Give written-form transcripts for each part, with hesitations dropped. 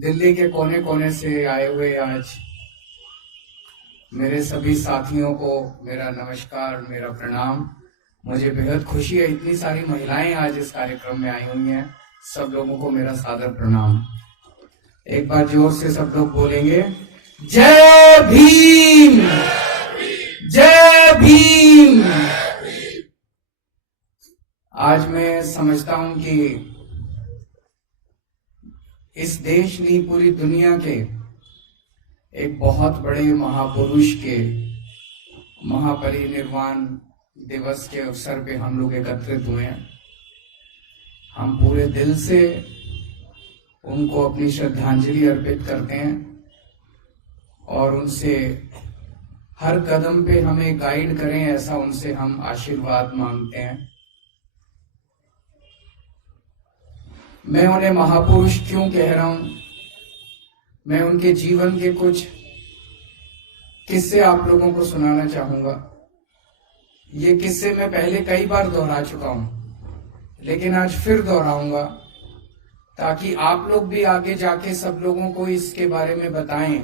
दिल्ली के कोने कोने से आए हुए आज मेरे सभी साथियों को मेरा नमस्कार, मेरा प्रणाम। मुझे बेहद खुशी है, इतनी सारी महिलाएं आज इस कार्यक्रम में आई हुई हैं। सब लोगों को मेरा सादर प्रणाम। एक बार जोर से सब लोग बोलेंगे, जय भीम, जय भीम। आज मैं समझता हूं कि इस देश नहीं, पूरी दुनिया के एक बहुत बड़े महापुरुष के महापरिनिर्वाण दिवस के अवसर पे हम लोग एकत्रित हुए हैं। हम पूरे दिल से उनको अपनी श्रद्धांजलि अर्पित करते हैं और उनसे हर कदम पे हमें गाइड करें, ऐसा उनसे हम आशीर्वाद मांगते हैं। मैं उन्हें महापुरुष क्यों कह रहा हूं? मैं उनके जीवन के कुछ किस्से आप लोगों को सुनाना चाहूंगा। ये किस्से मैं पहले कई बार दोहरा चुका हूं, लेकिन आज फिर दोहराऊंगा ताकि आप लोग भी आगे जाके सब लोगों को इसके बारे में बताएं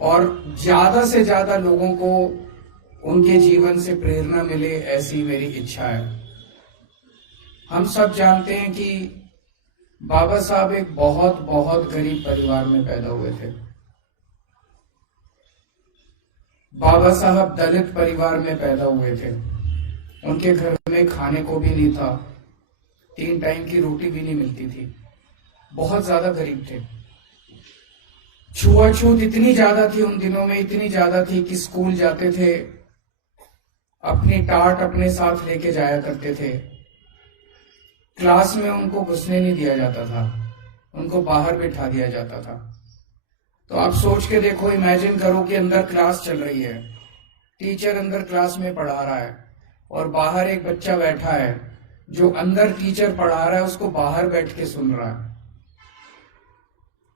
और ज्यादा से ज्यादा लोगों को उनके जीवन से प्रेरणा मिले, ऐसी मेरी इच्छा है। हम सब जानते हैं कि बाबा साहब एक बहुत बहुत गरीब परिवार में पैदा हुए थे। बाबा साहब दलित परिवार में पैदा हुए थे। उनके घर में खाने को भी नहीं था, 3 टाइम की रोटी भी नहीं मिलती थी। बहुत ज्यादा गरीब थे। छुआछूत इतनी ज्यादा थी उन दिनों में, इतनी ज्यादा थी कि स्कूल जाते थे अपनी टाट अपने साथ लेके जाया करते थे। क्लास में उनको घुसने नहीं दिया जाता था, उनको बाहर बैठा दिया जाता था। तो आप सोच के देखो, इमेजिन करो कि अंदर क्लास चल रही है, टीचर अंदर क्लास में पढ़ा रहा है और बाहर एक बच्चा बैठा है जो अंदर टीचर पढ़ा रहा है उसको बाहर बैठ के सुन रहा है।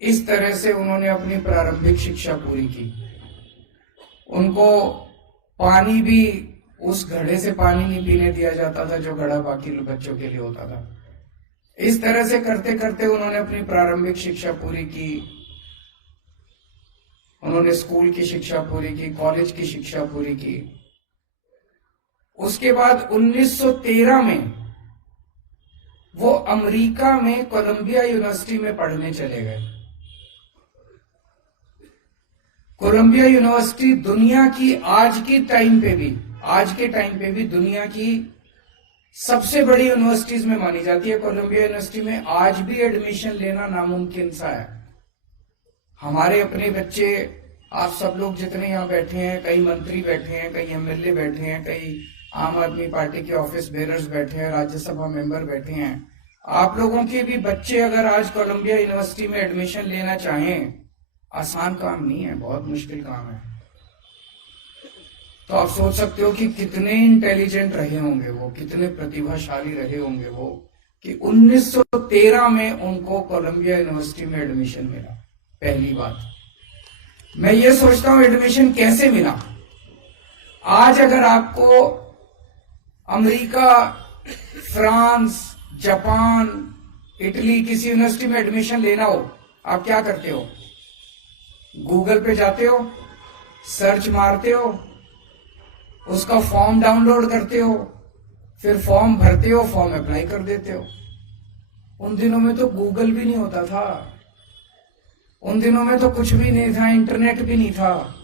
इस तरह से उन्होंने अपनी प्रारंभिक शिक्षा पूरी की। उनको पानी भी उस घड़े से पानी नहीं पीने दिया जाता था जो घड़ा बाकी बच्चों के लिए होता था। इस तरह से करते करते उन्होंने अपनी प्रारंभिक शिक्षा पूरी की। उन्होंने स्कूल की शिक्षा पूरी की, कॉलेज की शिक्षा पूरी की। उसके बाद 1913 में वो अमेरिका में कोलंबिया यूनिवर्सिटी में पढ़ने चले गए। कोलंबिया यूनिवर्सिटी दुनिया की आज के टाइम पे भी दुनिया की सबसे बड़ी यूनिवर्सिटीज में मानी जाती है। कोलंबिया यूनिवर्सिटी में आज भी एडमिशन लेना नामुमकिन सा है। हमारे अपने बच्चे, आप सब लोग जितने यहाँ बैठे हैं, कई मंत्री बैठे हैं, कई एमएलए बैठे हैं, कई आम आदमी पार्टी के ऑफिस बेरर्स बैठे हैं, राज्यसभा मेंबर बैठे हैं। आप लोगों के भी बच्चे अगर आज कोलंबिया यूनिवर्सिटी में एडमिशन लेना चाहें, आसान काम नहीं है, बहुत मुश्किल काम है। तो आप सोच सकते हो कि कितने इंटेलिजेंट रहे होंगे वो, कितने प्रतिभाशाली रहे होंगे वो, कि 1913 में उनको कोलंबिया यूनिवर्सिटी में एडमिशन मिला। पहली बात, मैं ये सोचता हूं एडमिशन कैसे मिला। आज अगर आपको अमेरिका, फ्रांस, जापान, इटली किसी यूनिवर्सिटी में एडमिशन लेना हो, आप क्या करते हो? गूगल पे जाते हो, सर्च मारते हो, उसका फॉर्म डाउनलोड करते हो, फिर फॉर्म भरते हो, फॉर्म अप्लाई कर देते हो। उन दिनों में तो गूगल भी नहीं होता था, उन दिनों में तो कुछ भी नहीं था, इंटरनेट भी नहीं था।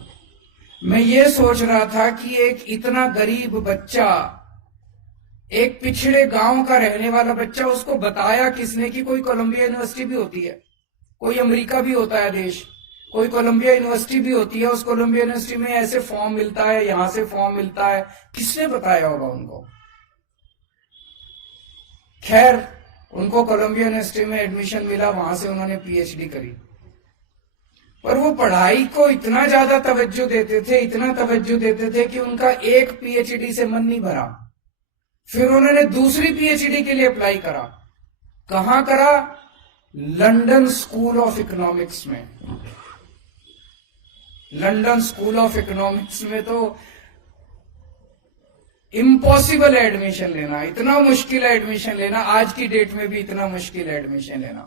मैं ये सोच रहा था कि एक इतना गरीब बच्चा, एक पिछड़े गांव का रहने वाला बच्चा, उसको बताया किसने कि कोई कोलंबिया यूनिवर्सिटी भी होती है, कोई अमेरिका भी होता है देश, कोई कोलंबिया यूनिवर्सिटी भी होती है। उस कोलंबिया यूनिवर्सिटी में ऐसे फॉर्म मिलता है, यहां से फॉर्म मिलता है। किसने बताया होगा उनको? खैर, उनको कोलंबिया यूनिवर्सिटी में एडमिशन मिला, वहां से उन्होंने पीएचडी करी। पर वो पढ़ाई को इतना ज्यादा तवज्जो देते थे, इतना तवज्जो देते थे कि उनका एक पीएचडी से मन नहीं भरा। फिर उन्होंने दूसरी पीएचडी के लिए अप्लाई करा। कहां करा? लंदन स्कूल ऑफ इकोनॉमिक्स में। लंदन स्कूल ऑफ इकोनॉमिक्स में तो इम्पॉसिबल है एडमिशन लेना, इतना मुश्किल है एडमिशन लेना, आज की डेट में भी इतना मुश्किल है एडमिशन लेना।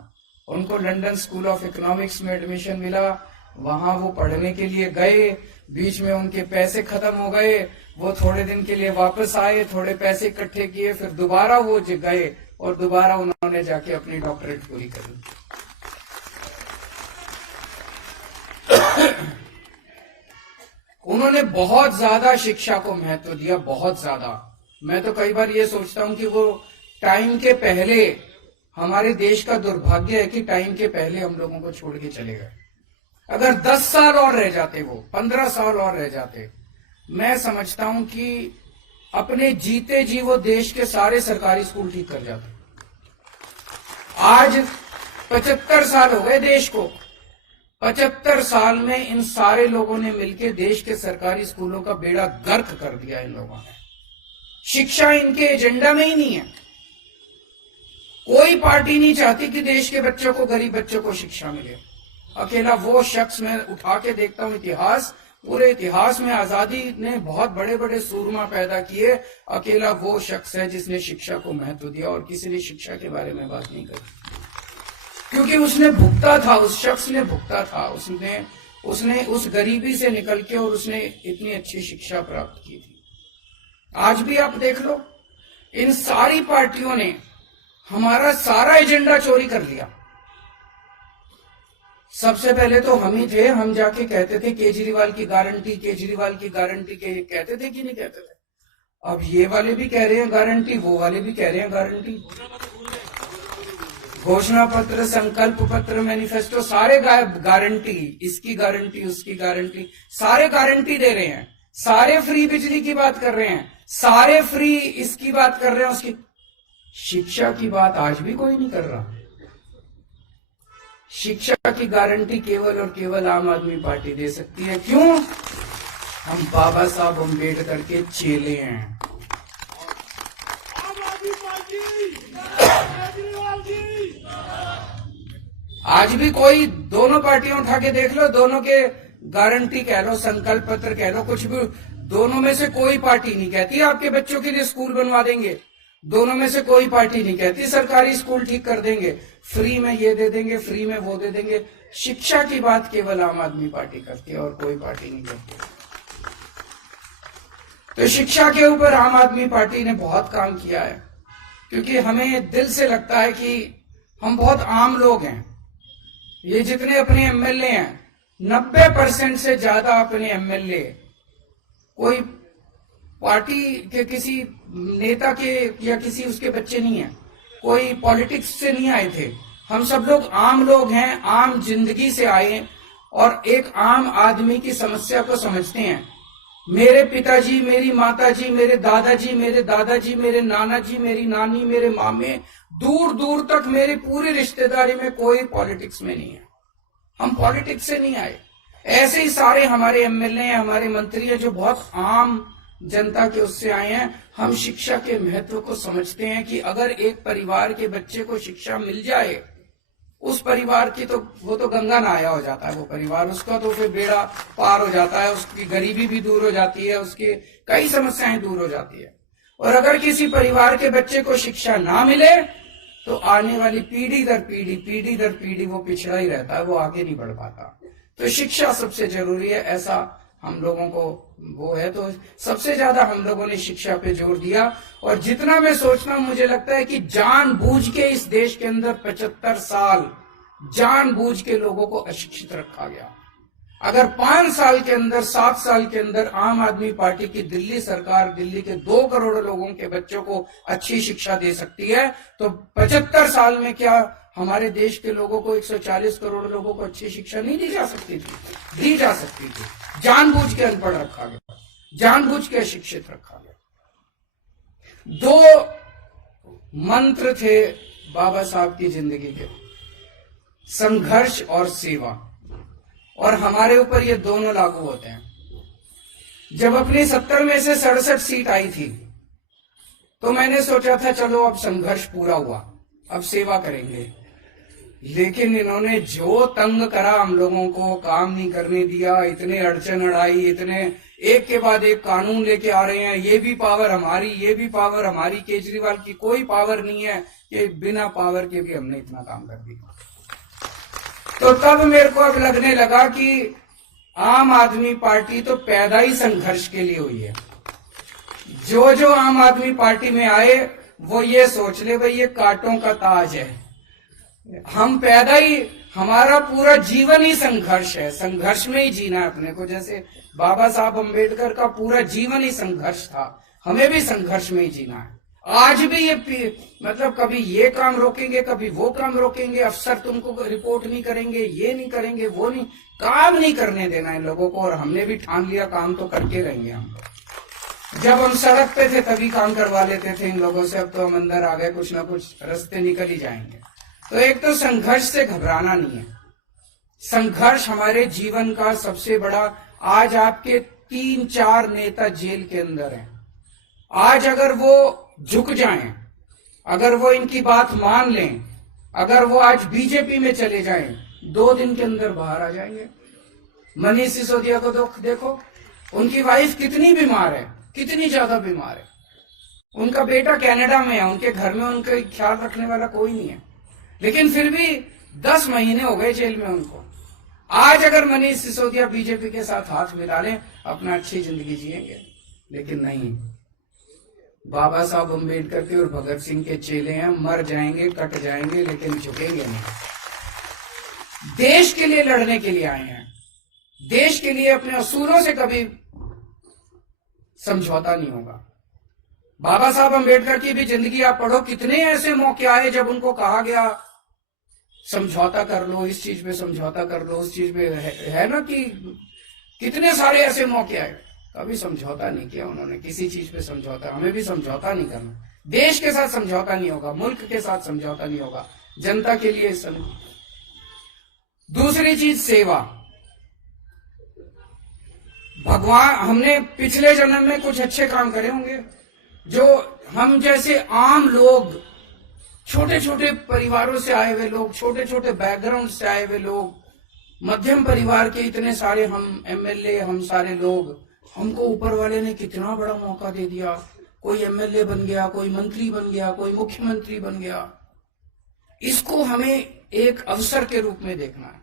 उनको लंदन स्कूल ऑफ इकोनॉमिक्स में एडमिशन मिला, वहां वो पढ़ने के लिए गए, बीच में उनके पैसे खत्म हो गए, वो थोड़े दिन के लिए वापस आए, थोड़े पैसे इकट्ठे किए, फिर दोबारा वो गए और दोबारा उन्होंने जाके अपनी डॉक्टरेट पूरी करी। उन्होंने बहुत ज्यादा शिक्षा को महत्व दिया, बहुत ज्यादा। मैं तो कई बार ये सोचता हूं कि वो टाइम के पहले, हमारे देश का दुर्भाग्य है कि टाइम के पहले हम लोगों को छोड़ के चले गए। अगर 10 साल और रह जाते, वो 15 साल और रह जाते, मैं समझता हूं कि अपने जीते जी वो देश के सारे सरकारी स्कूल ठीक कर जाते। आज 75 साल हो गए देश को, 75 साल में इन सारे लोगों ने मिलकर देश के सरकारी स्कूलों का बेड़ा गर्क कर दिया। इन लोगों ने, शिक्षा इनके एजेंडा में ही नहीं है। कोई पार्टी नहीं चाहती कि देश के बच्चों को, गरीब बच्चों को शिक्षा मिले। अकेला वो शख्स, मैं उठा के देखता हूं इतिहास, पूरे इतिहास में आजादी ने बहुत बड़े बड़े सूरमा पैदा किए, अकेला वो शख्स है जिसने शिक्षा को महत्व दिया, और किसी ने शिक्षा के बारे में बात नहीं करी, क्योंकि उसने भुगता था, उस शख्स ने भुगता था, उसने उस गरीबी से निकल के और उसने इतनी अच्छी शिक्षा प्राप्त की थी। आज भी आप देख लो, इन सारी पार्टियों ने हमारा सारा एजेंडा चोरी कर लिया। सबसे पहले तो हम ही थे, हम जाके कहते थे केजरीवाल की गारंटी, केजरीवाल की गारंटी, कहते थे कि नहीं कहते थे? अब ये वाले भी कह रहे हैं गारंटी, वो वाले भी कह रहे हैं गारंटी। घोषणा पत्र, संकल्प पत्र, मैनिफेस्टो, सारे गारंटी, इसकी गारंटी, उसकी गारंटी, सारे गारंटी दे रहे हैं। सारे फ्री बिजली की बात कर रहे हैं, सारे फ्री इसकी बात कर रहे हैं, उसकी। शिक्षा की बात आज भी कोई नहीं कर रहा। शिक्षा की गारंटी केवल और केवल आम आदमी पार्टी दे सकती है। क्यों? हम बाबा साहब अम्बेडकर के चेले हैं। आज भी कोई, दोनों पार्टियां उठा के देख लो, दोनों के गारंटी कह लो, संकल्प पत्र कह लो, कुछ भी, दोनों में से कोई पार्टी नहीं कहती आपके बच्चों के लिए स्कूल बनवा देंगे। दोनों में से कोई पार्टी नहीं कहती सरकारी स्कूल ठीक कर देंगे, फ्री में ये दे देंगे, फ्री में वो दे देंगे। शिक्षा की बात केवल आम आदमी पार्टी करती है और कोई पार्टी नहीं करती। तो शिक्षा के ऊपर आम आदमी पार्टी ने बहुत काम किया है, क्योंकि हमें दिल से लगता है कि हम बहुत आम लोग हैं। ये जितने अपने एमएलए हैं, 90% से ज्यादा अपने एमएलए कोई पार्टी के किसी नेता के या किसी उसके बच्चे नहीं है, कोई पॉलिटिक्स से नहीं आए थे। हम सब लोग आम लोग हैं, आम जिंदगी से आए और एक आम आदमी की समस्या को समझते हैं। मेरे पिताजी, मेरी माताजी, मेरे दादाजी, मेरे नाना जी, मेरी नानी, मेरे मामे, दूर दूर तक मेरी पूरी रिश्तेदारी में कोई पॉलिटिक्स में नहीं है। हम पॉलिटिक्स से नहीं आए। ऐसे ही सारे हमारे एमएलए, हमारे मंत्री हैं जो बहुत आम जनता के उससे आए हैं। हम शिक्षा के महत्व को समझते हैं कि अगर एक परिवार के बच्चे को शिक्षा मिल जाए, उस परिवार की तो वो तो गंगा नहाया हो जाता है। वो परिवार, उसका तो फिर बेड़ा पार हो जाता है, उसकी गरीबी भी दूर हो जाती है, उसकी कई समस्याएं दूर हो जाती है। और अगर किसी परिवार के बच्चे को शिक्षा ना मिले तो आने वाली पीढ़ी दर पीढ़ी वो पिछड़ा ही रहता है, वो आगे नहीं बढ़ पाता। तो शिक्षा सबसे जरूरी है, ऐसा हम लोगों को वो है। तो सबसे ज्यादा हम लोगों ने शिक्षा पे जोर दिया। और जितना मैं सोचता हूं, मुझे लगता है कि जानबूझ के इस देश के अंदर 75 साल जानबूझ के लोगों को अशिक्षित रखा गया। अगर 5 साल के अंदर, 7 साल के अंदर आम आदमी पार्टी की दिल्ली सरकार दिल्ली के 2 करोड़ लोगों के बच्चों को अच्छी शिक्षा दे सकती है, तो 75 साल में क्या हमारे देश के लोगों को, 140 करोड़ लोगों को अच्छी शिक्षा नहीं दी जा सकती थी? दी जा सकती थी। जानबूझ के अनपढ़ रखा गया, जानबूझ के अशिक्षित रखा गया। 2 मंत्र थे बाबा साहब की जिंदगी के, संघर्ष और सेवा, और हमारे ऊपर ये दोनों लागू होते हैं। जब अपनी 70 में से 67 सीट आई थी तो मैंने सोचा था चलो अब संघर्ष पूरा हुआ, अब सेवा करेंगे। लेकिन इन्होंने जो तंग करा हम लोगों को, काम नहीं करने दिया, इतने अड़चन अड़ाई, इतने एक के बाद एक कानून लेके आ रहे हैं, ये भी पावर हमारी, ये भी पावर हमारी। केजरीवाल की कोई पावर नहीं है कि बिना पावर के भी हमने इतना काम कर दिया। तो तब मेरे को अब लगने लगा कि आम आदमी पार्टी तो पैदा ही संघर्ष के लिए हुई है। जो जो आम आदमी पार्टी में आए वो ये सोच ले भाई ये कांटों का ताज है। हम पैदा ही, हमारा पूरा जीवन ही संघर्ष है, संघर्ष में ही जीना है अपने को। जैसे बाबा साहब अम्बेडकर का पूरा जीवन ही संघर्ष था, हमें भी संघर्ष में ही जीना है। आज भी ये मतलब कभी ये काम रोकेंगे, कभी वो काम रोकेंगे, अफसर तुमको रिपोर्ट नहीं करेंगे, ये नहीं करेंगे, वो नहीं, काम नहीं करने देना है लोगों को। और हमने भी ठान लिया काम तो करके रहेंगे हम। जब हम सड़क पे थे तभी काम करवा लेते थे इन लोगों से, अब तो हम अंदर आ गए, कुछ ना कुछ रास्ते निकल ही जाएंगे। तो एक तो संघर्ष से घबराना नहीं है। संघर्ष हमारे जीवन का सबसे बड़ा, आज आपके 3-4 नेता जेल के अंदर हैं। आज अगर वो झुक जाएं, अगर वो इनकी बात मान लें, अगर वो आज बीजेपी में चले जाएं, 2 दिन के अंदर बाहर आ जाएंगे। मनीष सिसोदिया को देखो, उनकी वाइफ कितनी बीमार है, कितनी ज्यादा बीमार है। उनका बेटा कनाडा में है, उनके घर में उनका ख्याल रखने वाला कोई नहीं है, लेकिन फिर भी 10 महीने हो गए जेल में उनको। आज अगर मनीष सिसोदिया बीजेपी के साथ हाथ मिला लें, अपना अच्छी जिंदगी जिएंगे, लेकिन नहीं। बाबा साहब अम्बेडकर के और भगत सिंह के चेले हैं, मर जाएंगे, कट जाएंगे, लेकिन झुकेंगे नहीं। देश के लिए लड़ने के लिए आए हैं, देश के लिए अपने असूलों से कभी समझौता नहीं होगा। बाबा साहब अम्बेडकर की भी जिंदगी आप पढ़ो, कितने ऐसे मौके आए जब उनको कहा गया समझौता कर लो, इस चीज पे समझौता कर लो, उस चीज पे है ना, कि कितने सारे ऐसे मौके आए, कभी समझौता नहीं किया उन्होंने किसी चीज पे समझौता। हमें भी समझौता नहीं करना, देश के साथ समझौता नहीं होगा, मुल्क के साथ समझौता नहीं होगा, जनता के लिए दूसरी चीज सेवा। भगवान, हमने पिछले जन्म में कुछ अच्छे काम करे होंगे, जो हम जैसे आम लोग, छोटे छोटे परिवारों से आए हुए लोग, छोटे छोटे बैकग्राउंड से आए हुए लोग, मध्यम परिवार के इतने सारे हम एमएलए, हम सारे लोग, हमको ऊपर वाले ने कितना बड़ा मौका दे दिया। कोई एमएलए बन गया, कोई मंत्री बन गया, कोई मुख्यमंत्री बन गया। इसको हमें एक अवसर के रूप में देखना है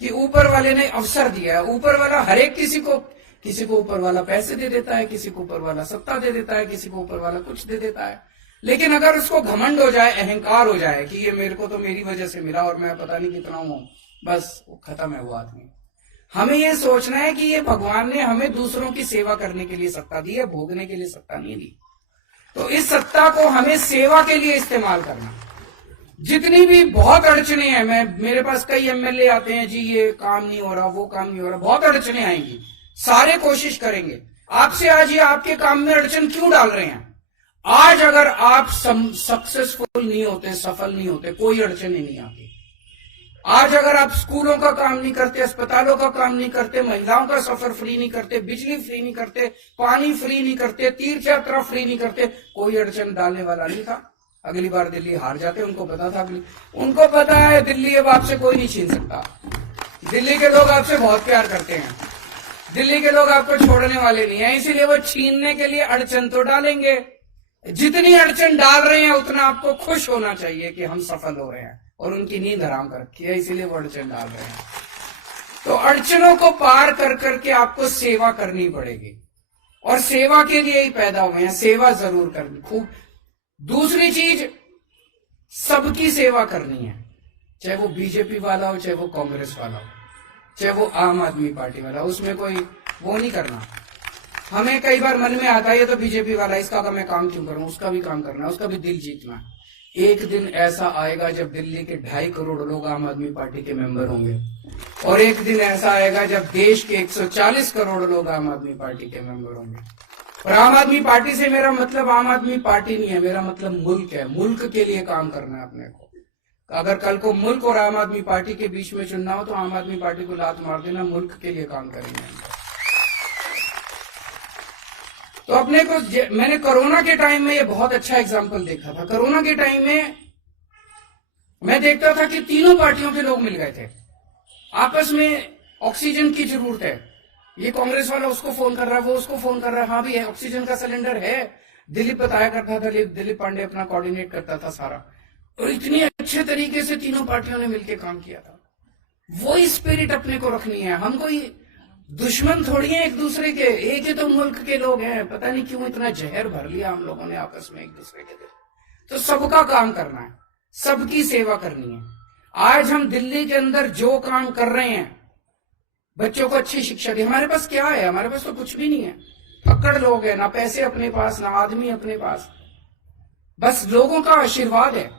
कि ऊपर वाले ने अवसर दिया है। ऊपर वाला हर एक किसी को ऊपर वाला पैसे दे देता है, किसी को ऊपर वाला सत्ता दे देता है, किसी को ऊपर वाला कुछ दे देता है। लेकिन अगर उसको घमंड हो जाए, अहंकार हो जाए कि ये मेरे को तो मेरी वजह से मिला और मैं पता नहीं कितना हूं, बस वो खत्म है वो आदमी। हमें ये सोचना है कि ये भगवान ने हमें दूसरों की सेवा करने के लिए सत्ता दी है, भोगने के लिए सत्ता नहीं दी। तो इस सत्ता को हमें सेवा के लिए इस्तेमाल करना। जितनी भी बहुत अड़चने हैं, मेरे पास कई एमएलए आते हैं, जी ये काम नहीं हो रहा, वो काम नहीं हो रहा, बहुत अड़चने आएंगी, सारे कोशिश करेंगे। आपसे आज ये आपके काम में अड़चन क्यों डाल रहे हैं? आज अगर आप सक्सेसफुल नहीं होते, सफल नहीं होते, कोई अड़चन ही नहीं आती। आज अगर आप स्कूलों का काम नहीं करते, अस्पतालों का काम नहीं करते, महिलाओं का सफर फ्री नहीं करते, बिजली फ्री नहीं करते, पानी फ्री नहीं करते, तीर्थ यात्रा फ्री नहीं करते, कोई अड़चन डालने वाला नहीं था। अगली बार दिल्ली हार जाते, उनको पता था, उनको पता है दिल्ली अब आपसे कोई नहीं छीन सकता। दिल्ली के लोग आपसे बहुत प्यार करते हैं, दिल्ली के लोग आपको छोड़ने वाले नहीं है, इसीलिए वो छीनने के लिए अड़चन तो डालेंगे। जितनी अड़चन डाल रहे हैं उतना आपको खुश होना चाहिए कि हम सफल हो रहे हैं, और उनकी नींद हराम कर रखी है, इसीलिए वो अड़चन डाल रहे हैं। तो अड़चनों को पार कर करके आपको सेवा करनी पड़ेगी, और सेवा के लिए ही पैदा हुए हैं, सेवा जरूर करनी खूब। दूसरी चीज, सबकी सेवा करनी है, चाहे वो बीजेपी वाला हो, चाहे वो कांग्रेस वाला हो, चाहे वो आम आदमी पार्टी वाला, उसमें कोई वो नहीं करना। हमें कई बार मन में आता है ये तो बीजेपी वाला, इसका मैं काम क्यों करूं, उसका भी काम करना है, उसका भी दिल जीतना है। एक दिन ऐसा आएगा जब दिल्ली के 2.5 करोड़ लोग आम आदमी पार्टी के मेंबर होंगे, और एक दिन ऐसा आएगा जब देश के 140 करोड़ लोग आम आदमी पार्टी के मेंबर होंगे। और आम आदमी पार्टी से मेरा मतलब आम आदमी पार्टी नहीं है, मेरा मतलब मुल्क है। मुल्क के लिए काम करना है अपने को। अगर कल को मुल्क और आम आदमी पार्टी के बीच में चुनना हो तो आम आदमी पार्टी को लात मार देना, मुल्क के लिए काम करेंगे। तो अपने को, मैंने कोरोना के टाइम में ये बहुत अच्छा एग्जाम्पल देखा था। कोरोना के टाइम में मैं देखता था कि तीनों पार्टियों के लोग मिल गए थे, आपस में ऑक्सीजन की जरूरत है, ये कांग्रेस वाला उसको फोन कर रहा है, वो उसको फोन कर रहा है, हाँ भी है, ऑक्सीजन का सिलेंडर है। दिलीप बताया करता था, दिलीप पांडे अपना कोऑर्डिनेट करता था सारा, और इतनी अच्छे तरीके से तीनों पार्टियों ने मिलकर काम किया था। वो स्पिरिट अपने को रखनी है। हम कोई दुश्मन थोड़ी है एक दूसरे के, एक ही तो मुल्क के लोग हैं। पता नहीं क्यों इतना जहर भर लिया हम लोगों ने आपस में एक दूसरे के दिल। तो सबका काम करना है, सबकी सेवा करनी है। आज हम दिल्ली के अंदर जो काम कर रहे हैं, बच्चों को अच्छी शिक्षा दी, हमारे पास क्या है? हमारे पास तो कुछ भी नहीं है। फक्कड़ लोग हैं, ना पैसे अपने पास, ना आदमी अपने पास, बस लोगों का आशीर्वाद है।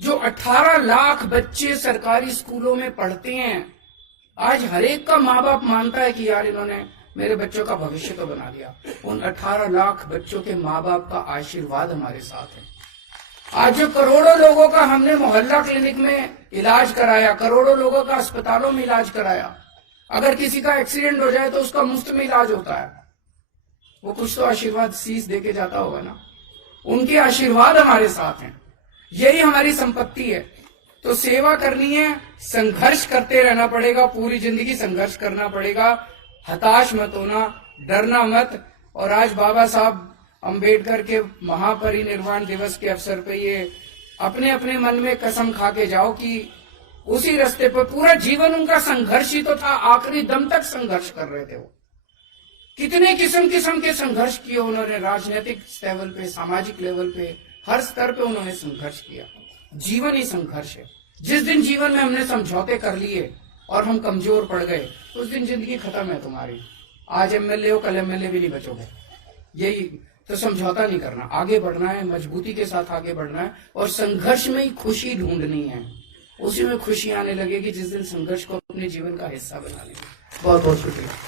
जो 18 लाख बच्चे सरकारी स्कूलों में पढ़ते हैं, आज हर एक का माँ बाप मानता है कि यार इन्होंने मेरे बच्चों का भविष्य तो बना दिया। उन 18 लाख बच्चों के माँ बाप का आशीर्वाद हमारे साथ है। आज जो करोड़ों लोगों का हमने मोहल्ला क्लिनिक में इलाज कराया, करोड़ों लोगों का अस्पतालों में इलाज कराया, अगर किसी का एक्सीडेंट हो जाए तो उसका मुफ्त में इलाज होता है। वो कुछ तो आशीर्वाद शीश देके जाता होगा ना। उनके आशीर्वाद हमारे साथ हैं, यही हमारी संपत्ति है। तो सेवा करनी है, संघर्ष करते रहना पड़ेगा, पूरी जिंदगी संघर्ष करना पड़ेगा। हताश मत होना, डरना मत। और आज बाबा साहब अंबेडकर के महापरिनिर्वाण दिवस के अवसर पे ये अपने अपने मन में कसम खा के जाओ कि उसी रास्ते पर पूरा जीवन उनका संघर्ष ही तो था। आखिरी दम तक संघर्ष कर रहे थे वो। कितने किस्म किस्म के संघर्ष किए उन्होंने, राजनीतिक लेवल पे, सामाजिक लेवल पे, हर स्तर पे उन्होंने संघर्ष किया। जीवन ही संघर्ष है। जिस दिन जीवन में हमने समझौते कर लिए और हम कमजोर पड़ गए, उस दिन जिंदगी खत्म है तुम्हारी। आज एमएलए हो, कल एमएलए भी नहीं बचोगे। यही तो, समझौता नहीं करना, आगे बढ़ना है, मजबूती के साथ आगे बढ़ना है। और संघर्ष में ही खुशी ढूंढनी है। उसी में खुशी आने लगेगी जिस दिन संघर्ष को अपने जीवन का हिस्सा बना लेंगे। बहुत बहुत शुक्रिया।